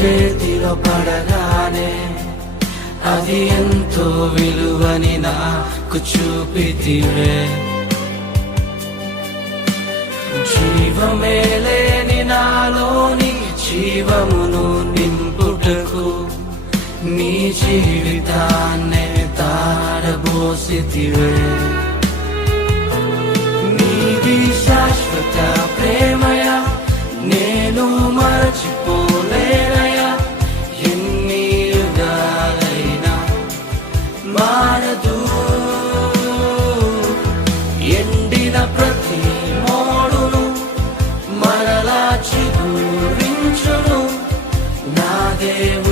చేతిలో పడగానే అది ఎంతో విలువని నాకు చూపితివే. జీవమే లేని నాలోని జీవమును నింపుటకు నీ జీవితాన్నే తారబోసితివే. నీది శాశ్వత ప్రేమయ నేను మరచిపోలేనయా. ఎన్ని యుగాలైనా మారదు. ఎండిన ప్రతి మోడును మరలా చిగురించును నా దేవుడు.